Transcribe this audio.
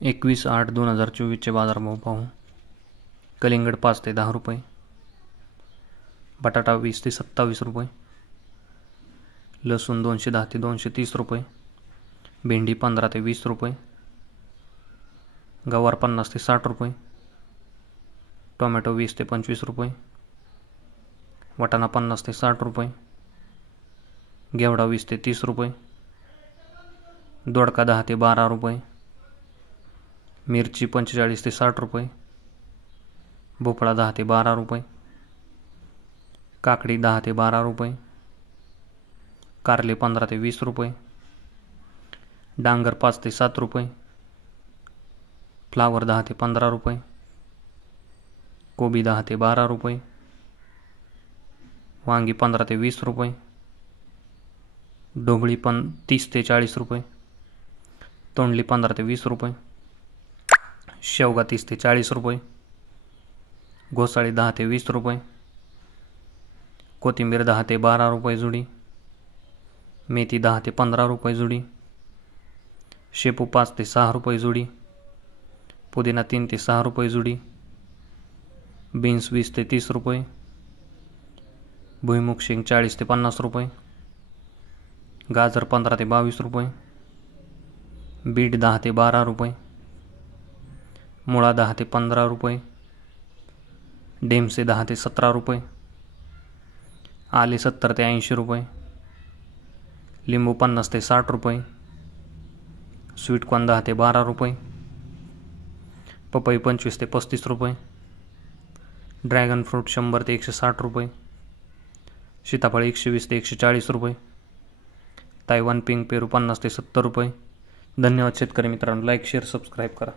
21/8/2024 चे बाजारभाव पाहू। कलिंगड 5 ते 10 रुपये, बटाटा 20 ते 27 रुपये, लसूण 210 ते 230 रुपये, भेंडी 15 ते 20 रुपये, गवार 50 ते 60 रुपये, टोमॅटो 20 ते 25 रुपये, वाटाणा 50 ते 60 रुपये, घेवडा 20 ते 30 रुपये, दोडका 10 ते 12 रुपये, मिरची 45 ते 60 रुपये, भोपळा 10 ते 12 रुपये, काकडी 10 ते 12 रुपये, कारले 15 ते 20 रुपये, डांगर 5 ते 7 रुपये, फ्लावर 10 ते 15 रुपये, कोबी 10 ते 12 रुपये, वांगी 15 ते 20 रुपये, ढोबळी 30 ते 40 रुपये, तोंडली 15 ते 20 रुपये, शेवगा 30 ते 40 रुपये, घोसाळी 10 ते 20 रुपये, कोथिंबीर 10 ते 12 रुपये जुडी, मेथी 10 ते 15 रुपये जुडी, शेपू 5 ते 6 रुपये जुडी, पुदिना 3 ते 6 रुपये जुडी, बीन्स 20 ते 30 रुपये, भुईमुग शेंग 40 ते 50 रुपये, गाजर 15 ते 22 रुपये, बीट 10 ते 12 रुपये, मुळा 10 ते 15 रुपये, डेमसे 10 ते 17 रुपये, आले 70 ते 80 रुपये, लिंबू 50 ते 60 रुपये, स्वीटकॉर्न 10 ते 12 रुपये, पपई 25 ते 35 रुपये, ड्रॅगन फ्रूट 100 ते 160 रुपये, सीताफळ 120 ते 140 रुपये, तायवान पिंक पेरू 50 ते 70 रुपये। धन्यवाद शेतकरी मित्रांनो, लाईक शेअर सबस्क्राईब करा।